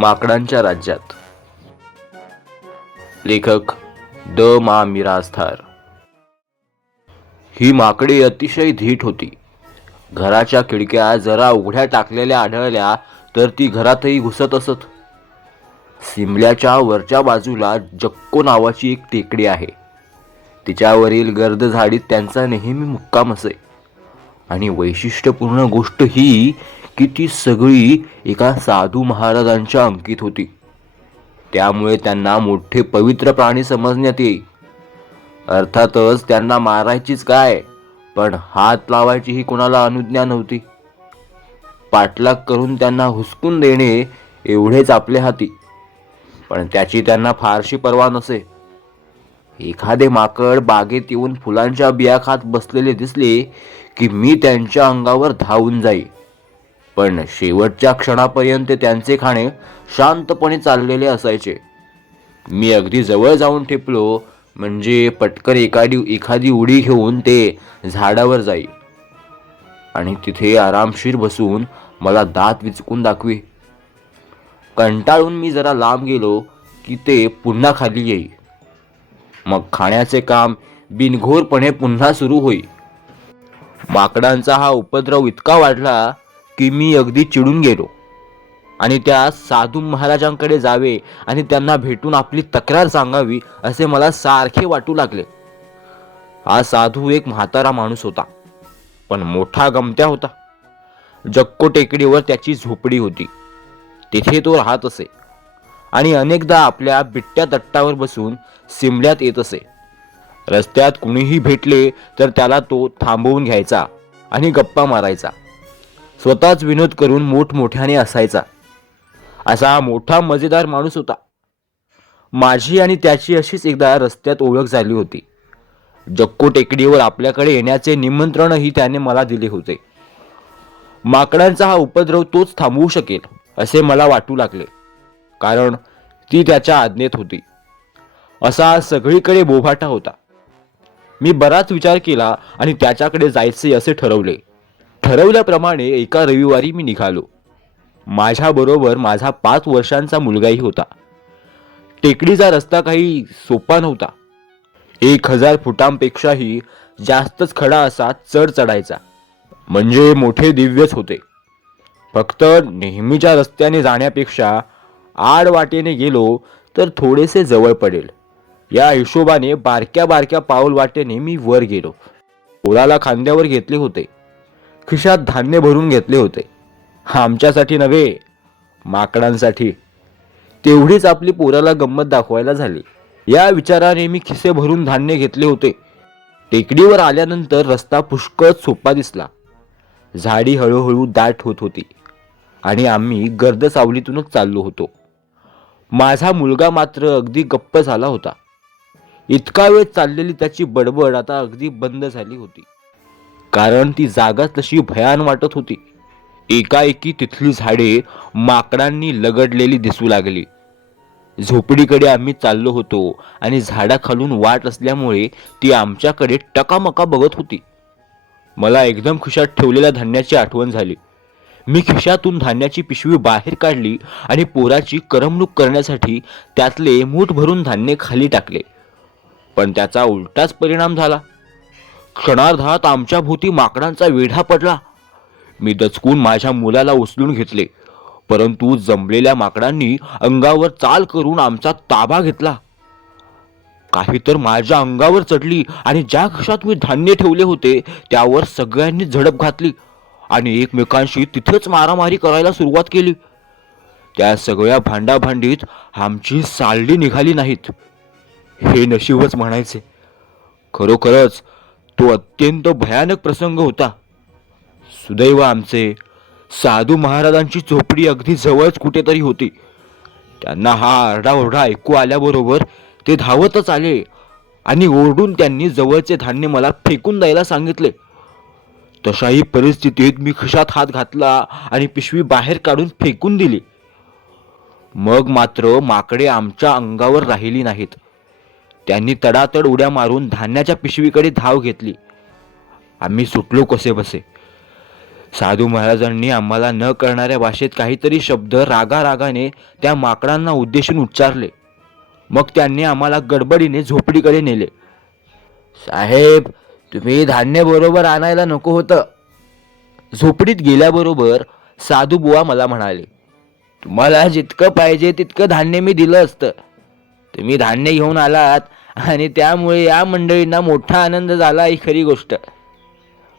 माकडांच्या राज्यात. लेखक द मा मिराजथार ही माकडे अतिशय धीट होती. घराच्या खिडक्या जरा उघड्या टाकलेल्या आढळल्या तर ती घरातही घुसत असत. सिमल्याच्या वरच्या बाजूला जक्को नावाची एक टेकडी आहे. तिच्यावरील गर्द झाडीत त्यांचा नेहमी मुक्काम असे. आणि वैशिष्ट्यपूर्ण गोष्ट ही की ती सगळी एका साधू महाराजांच्या अंकित होती. त्यामुळे त्यांना मोठे पवित्र प्राणी समजण्यात येई अर्थातच त्यांना मारायचीच काय पण हात लावायचीही कोणाला अनुज्ञा नव्हती. पाठलाग करून त्यांना हुसकून देणे एवढेच आपले हाती पण त्याची त्यांना फारशी पर्वा नसे. एखादे माकड बागेत येऊन फुलांच्या बिया खात बसलेले दिसले की मी त्यांच्या अंगावर धावून जाई. पण शेवटच्या क्षणापर्यंत त्यांचे खाणे शांतपणे चाललेले असायचे. मी अगदी जवळ जाऊन ठेपलो म्हणजे पटकन एखादी एखादी उडी घेऊन ते झाडावर जाई. आणि तिथे आरामशीर बसून मला दात विचकून दाखवी. कंटाळून मी जरा लांब गेलो की ते पुन्हा खाली येई. मग खाण्याचे काम बिनघोरपणे पुन्हा सुरू होई. माकडांचा हा उपद्रव इतका वाढला की मी अगदी चिडून गेलो. आणि त्या साधू महाराजांकडे जावे आणि त्यांना भेटून आपली तक्रार सांगावी असे मला सारखे वाटू लागले. हा साधू एक म्हातारा माणूस होता पण मोठा गमत्या होता. जक्को टेकडीवर त्याची झोपडी होती. तिथे तो राहत असे. आणि अनेकदा आपल्या बिट्ट्या तट्टावर बसून सिमल्यात येत असे. रस्त्यात कुणीही भेटले तर त्याला तो थांबवून घ्यायचा आणि गप्पा मारायचा. स्वतःच विनोद करून मोठमोठ्याने असायचा असा मोठा मजेदार माणूस होता. माझी आणि त्याची अशीच एकदा रस्त्यात ओळख झाली होती. जक्को टेकडीवर आपल्याकडे येण्याचे निमंत्रणही त्याने मला दिले होते. माकडांचा हा उपद्रव तोच थांबवू शकेल असे मला वाटू लागले. कारण ती त्याच्या आज्ञेत होती. असा सगळीकडे बोभाटा होता. मी बराच विचार केला आणि त्याच्याकडे जायचे असे ठरवले. ठरवल्याप्रमाणे एका रविवारी मी निघालो. माझ्याबरोबर माझा पाच वर्षांचा मुलगाही होता. टेकडीचा रस्ता काही सोपा नव्हता. एक हजार फुटांपेक्षाही जास्तच खडा असा चढ चढायचा. म्हणजे मोठे दिव्यच होते. फक्त नेहमीच्या रस्त्याने जाण्यापेक्षा आड वाटेने गेलो तर थोडेसे जवळ पडेल. या हिशोबाने बारक्या बारक्या पाऊल वाटेने मी वर गेलो. ओलाला खांद्यावर घेतले होते. खिशात धान्य भरून घेतले होते. आमच्यासाठी नव्हे माकडांसाठी. तेवढीच आपली पोराला गंमत दाखवायला झाली. या विचाराने मी खिसे भरून धान्य घेतले होते. टेकडीवर आल्यानंतर रस्ता पुष्कळ सोपा दिसला. झाडी हळूहळू दाट होत होती आणि आम्ही गर्द सावलीतूनच चाललो होतो. माझा मुलगा मात्र अगदी गप्प झाला होता. इतका वेळ चाललेली त्याची बडबड आता अगदी बंद झाली होती. कारण ती जागाच तशी भयान वाटत होती. एकाएकी तिथली झाडे माकडांनी लगडलेली दिसू लागली. झोपडीकडे आम्ही चाललो होतो आणि झाडाखालून वाट असल्यामुळे ती आमच्याकडे टकामका बघत होती. मला एकदम खिशात ठेवलेल्या धान्याची आठवण झाली. मी खिशातून धान्याची पिशवी बाहेर काढली आणि पोराची करमणूक करण्यासाठी त्यातले मूठ भरून धान्य खाली टाकले. पण त्याचा उलटाच परिणाम झाला. क्षणार्धात आमच्या भोवती माकडांचा वेढा पडला. मी दचकून माझ्या मुलाला उचलून घेतले परंतु जमलेल्या माकडांनी अंगावर चाल करून आमचा ताबा घेतला. काही तर माझ्या अंगावर चढली आणि ज्या कशात मी धान्य ठेवले होते त्यावर सगळ्यांनी झडप घातली आणि एकमेकांशी तिथेच मारामारी करायला सुरुवात केली. त्या सगळ्या भांडाभांडीत आमची सालडी निघाली नाहीत. हे नशीबच म्हणायचे. खरोखरच तो अत्यंत भयानक प्रसंग होता. सुदैव आमचे साधू महाराजांची झोपडी अगदी जवळच कुठेतरी होती. त्यांना हा आरडाओरडा ऐकू आल्याबरोबर ते धावतच आले आणि ओरडून त्यांनी जवळचे धान्य मला फेकून द्यायला सांगितले. तशाही परिस्थितीत मी खिशात हात घातला आणि पिशवी बाहेर काढून फेकून दिली. मग मात्र माकडे आमच्या अंगावर राहिली नाहीत. त्यांनी तडातड उड्या मारून धान्याच्या पिशवीकडे धाव घेतली. आम्ही सुटलो कसे बसे? साधू महाराजांनी आम्हाला न करणाऱ्या भाषेत काहीतरी शब्द रागारागाने त्या माकडांना उद्देशून उच्चारले. मग त्यांनी आम्हाला गडबडीने झोपडीकडे नेले. साहेब तुम्ही धान्य बरोबर आणायला नको होतं. झोपडीत गेल्याबरोबर साधू बुवा मला म्हणाले तुम्हाला जितकं पाहिजे तितकं धान्य मी दिलं असतं. तुम्ही धान्य घेऊन आलात आणि त्यामुळे या मंडळींना मोठा आनंद झाला ही खरी गोष्ट.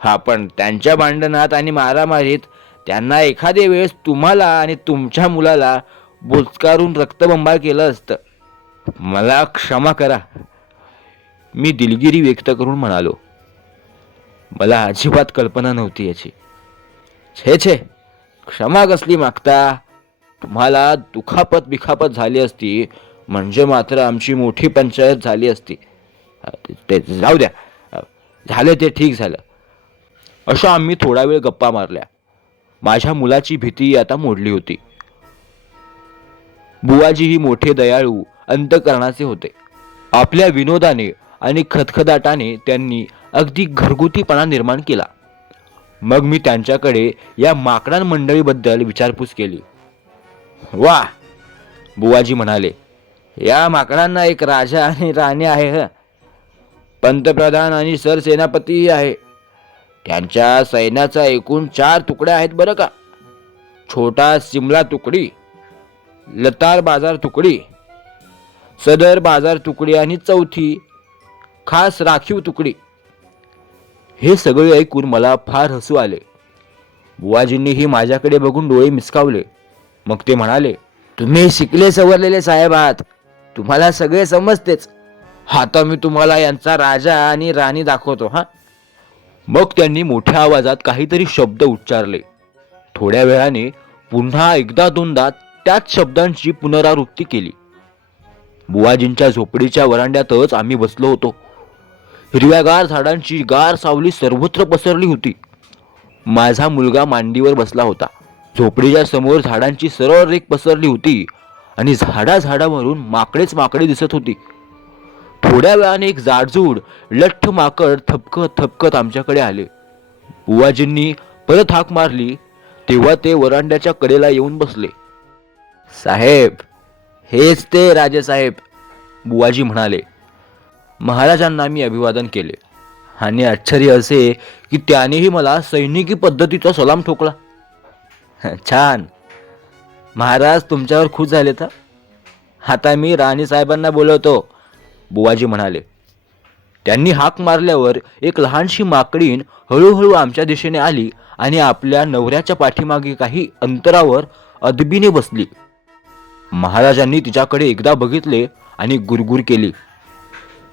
हा पण त्यांच्या भांडणात आणि मारामारीत त्यांना एखाद्या वेळेस तुम्हाला आणि तुमच्या मुलाला बोचकारून रक्तबंबाळ केलं असतं. मला क्षमा करा. मी दिलगिरी व्यक्त करून म्हणालो मला अजिबात कल्पना नव्हती याची. छे छे क्षमा कसली मागता? तुम्हाला दुखापत बिखापत झाली असती म्हणजे मात्र आमची मोठी पंचायत झाली असती. ते जाऊ द्या. झालं ते ठीक झालं. अशा आम्ही थोडा वेळ गप्पा मारल्या. माझ्या मुलाची भीती आता मोडली होती. बुवाजी ही मोठे दयाळू अंतकरणाचे होते. आपल्या विनोदाने आणि खदखदाटाने त्यांनी अगदी घरगुतीपणा निर्माण केला. मग मी त्यांच्याकडे या माकडां मंडळीबद्दल विचारपूस केली. वा बुवाजी म्हणाले या माकडांना एक राजा आणि राणी आहे ह. पंतप्रधान आणि सरसेनापतीही आहे. त्यांच्या सैन्याचा एकूण चार तुकड्या आहेत बरं का. छोटा सिमला तुकडी लतार बाजार तुकडी सदर बाजार तुकडी आणि चौथी खास राखीव तुकडी. हे सगळे ऐकून मला फार हसू आले. बुवाजींनीही माझ्याकडे बघून डोळे मिसकावले. मग ते म्हणाले तुम्ही शिकले सवरलेले साहेब आहात. तुम्हाला सगळे समजतेच. आता मी तुम्हाला यांचा राजा आणि राणी दाखवतो हा. मग त्यांनी मोठ्या आवाजात काहीतरी शब्द उच्चारले. थोड्या वेळाने पुन्हा एकदा दोनदा त्याच शब्दांची पुनरावृत्ती केली. बुवाजींच्या झोपडीच्या वरांड्यातच आम्ही बसलो होतो. हिरव्यागार झाडांची गार सावली सर्वत्र पसरली होती. माझा मुलगा मांडीवर बसला होता. झोपडीच्या समोर झाडांची सरळ रेख पसरली होती. आणि झाडा झाडावरून माकडेच माकडे दिसत होती. थोड्या वेळाने एक जाडजूड लठ्ठ माकड थपकत थपकत आमच्याकडे आले. बुवाजींनी परत हाक मारली तेव्हा ते वरांड्याच्या कडेला येऊन बसले. साहेब हेच ते राजेसाहेब बुवाजी म्हणाले. महाराजांना मी अभिवादन केले. आणि आश्चर्य असे की त्यानेही मला सैनिकी पद्धतीचा सलाम ठोकला. छान. महाराज तुमच्यावर खुश झाले तर? आता मी राणी साहेबांना बोलवतो बुवाजी म्हणाले. त्यांनी हाक मारल्यावर एक लहानशी माकडीण हळूहळू आमच्या दिशेने आली आणि आपल्या नवऱ्याच्या पाठीमागे काही अंतरावर अदबीने बसली. महाराजांनी तिच्याकडे एकदा बघितले आणि गुरगुर केली.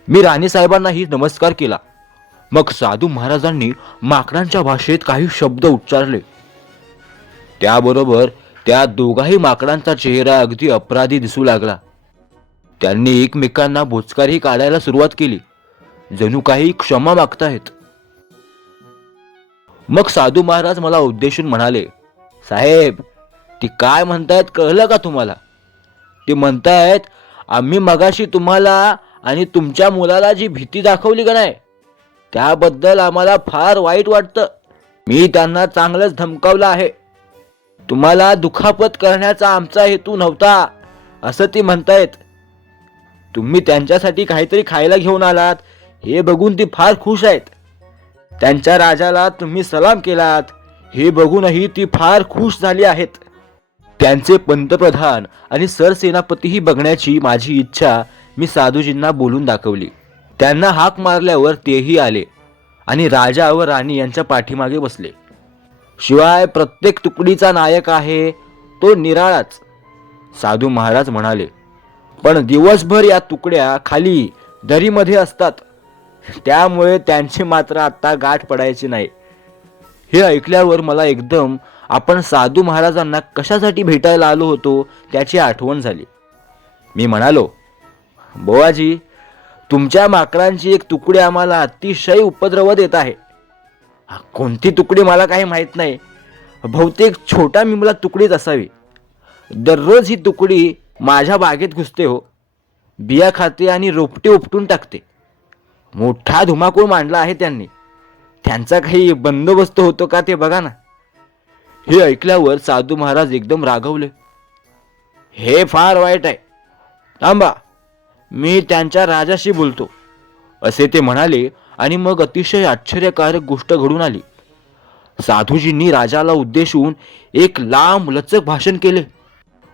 मी राणी साहेबांनाही नमस्कार केला. मग साधू महाराजांनी माकडांच्या भाषेत काही शब्द उच्चारले. त्याबरोबर त्या दोघाही माकडांचा चेहरा अगदी अपराधी दिसू लागला. त्यांनी एकमेकांना बोचकारही काढायला सुरुवात केली. जणू काही क्षमा मागतायत मग साधू महाराज मला उद्देशून म्हणाले साहेब ती काय म्हणतायत कळलं का तुम्हाला? ते म्हणतायत आम्ही मगाशी तुम्हाला आणि तुमच्या मुलाला जी भीती दाखवली का नाही त्याबद्दल आम्हाला फार वाईट वाटतं. मी त्यांना चांगलंच धमकावलं आहे. तुम्हाला दुखापत करण्याचा आमचा हेतू नव्हता असं ती म्हणतायत. तुम्ही त्यांच्यासाठी काहीतरी खायला घेऊन आलात हे बघून ती फार खुश आहेत. त्यांच्या राजाला तुम्ही सलाम केलात हे बघूनही ती फार खुश झाली आहेत. त्यांचे पंतप्रधान आणि सरसेनापतीही बघण्याची माझी इच्छा मी साधूजींना बोलून दाखवली. त्यांना हाक मारल्यावर तेही आले आणि राजा व राणी यांच्या पाठीमागे बसले. शिवाय प्रत्येक तुकडीचा नायक आहे तो निराळाच. साधू महाराज म्हणाले पण दिवसभर या तुकड्या खाली दरीमध्ये असतात. त्यामुळे त्यांची मात्र आत्ता गाठ पडायची नाही. हे ऐकल्यावर मला एकदम आपण साधू महाराजांना कशासाठी भेटायला आलो होतो त्याची आठवण झाली. मी म्हणालो बोवाजी तुमच्या माकडांची एक तुकडी आम्हाला अतिशय उपद्रव देत आहे. कोणती तुकडी मला काही माहीत नाही. बहुतेक छोटा मिमला तुकडीच असावी. दररोज ही तुकडी माझ्या बागेत घुसते हो. बिया खाते आणि रोपटे उपटून टाकते. मोठा धुमाकूळ मांडला आहे त्यांनी. त्यांचा काही बंदोबस्त होतो का ते बघा ना. हे ऐकल्यावर साधू महाराज एकदम रागवले. हे फार वाईट आहे. थांबा. मी त्यांच्या राजाशी बोलतो. असे ते म्हणाले आणि मग अतिशय आश्चर्यकारक गोष्ट घडून आली. साधूजींनी राजाला उद्देशून एक लांब लचक भाषण केले.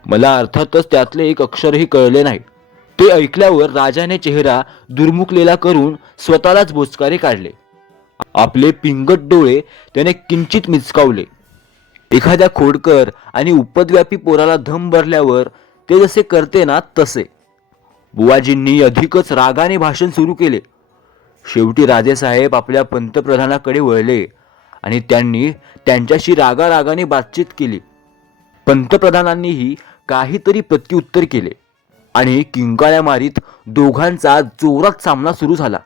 मला अर्थातच त्यातले एक अक्षरही कळले नाही. ते ऐकल्यावर राजाने चेहरा दुर्मुखलेला करून स्वतःलाच बोचकारे काढले. आपले पिंगट डोळे त्याने किंचित मिचकावले. एखाद्या खोडकर आणि उपद्व्यापी पोराला धम भरल्यावर ते जसे करते ना तसे. बुवाजींनी अधिकच रागाने भाषण सुरू केले. शेवटी राजेसाहेब आपल्या पंतप्रधानाकडे वळले आणि त्यांनी त्यांच्याशी रागारागाने बातचीत केली. पंतप्रधानांनीही काहीतरी प्रत्युत्तर केले आणि किंकाळ्या मारीत दोघांचा जोरात सामना सुरू झाला.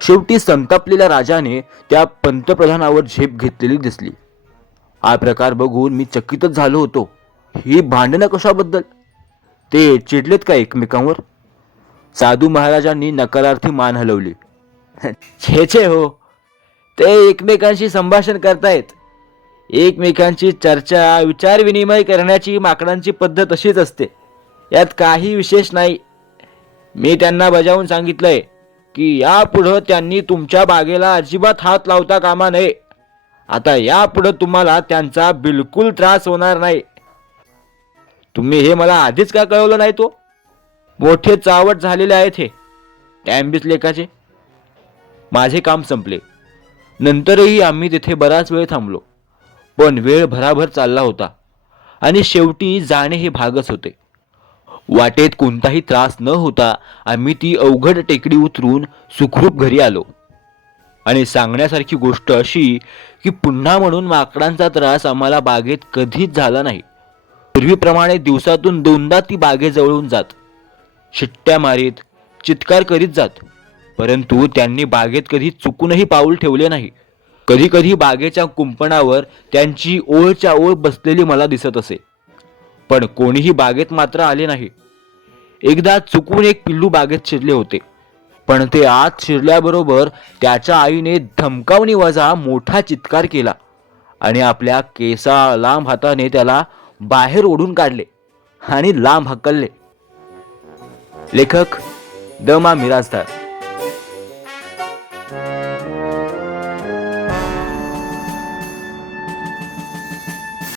शेवटी संतापलेल्या राजाने त्या पंतप्रधानावर झेप घेतलेली दिसली. हा प्रकार बघून मी चकितच झालो होतो. ही भांडणं कशाबद्दल? ते चिडलेत का एकमेकांवर? साधू महाराजांनी नकारार्थी मान हलवली. छे छे हो. ते एकमेकांशी संभाषण करतायत. एकमेकांची चर्चा विचारविनिमय करण्याची माकडांची पद्धत अशीच असते. यात काही विशेष नाही. मी त्यांना बजावून सांगितलंय की यापुढं त्यांनी तुमच्या बागेला अजिबात हात लावता कामा नये. आता यापुढं तुम्हाला त्यांचा बिलकुल त्रास होणार नाही. तुम्ही हे मला आधीच का कळवलं नाही तो? मोठे चावट झालेले आहेत हे. टॅम्बिस लेखाचे माझे काम संपले. नंतरही आम्ही तिथे बराच वेळ थांबलो. पण वेळ भराभर चालला होता आणि शेवटी जाणे हे भागच होते. वाटेत कोणताही त्रास न होता आम्ही ती अवघड टेकडी उतरून सुखरूप घरी आलो. आणि सांगण्यासारखी गोष्ट अशी की पुन्हा म्हणून माकडांचा त्रास आम्हाला बागेत कधीच झाला नाही. पूर्वीप्रमाणे दिवसातून दोनदा ती बागेजवळून जात. शिट्ट्या मारीत चित्कार करीत जात. परंतु त्यांनी बागेत कधी चुकूनही पाऊल ठेवले नाही. कधी कधी बागेच्या कुंपणावर त्यांची ओळच्या ओळ बसलेली मला दिसत असे. पण कोणीही बागेत मात्र आले नाही. एकदा चुकून एक पिल्लू बागेत शिरले होते. पण ते आत शिरल्याबरोबर त्याच्या आईने धमकावणी वजा मोठा चित्कार केला आणि आपल्या केसा लांब हाताने त्याला बाहेर ओढून काढले आणि लांब हकलले. लेखक द मा मिराजदार.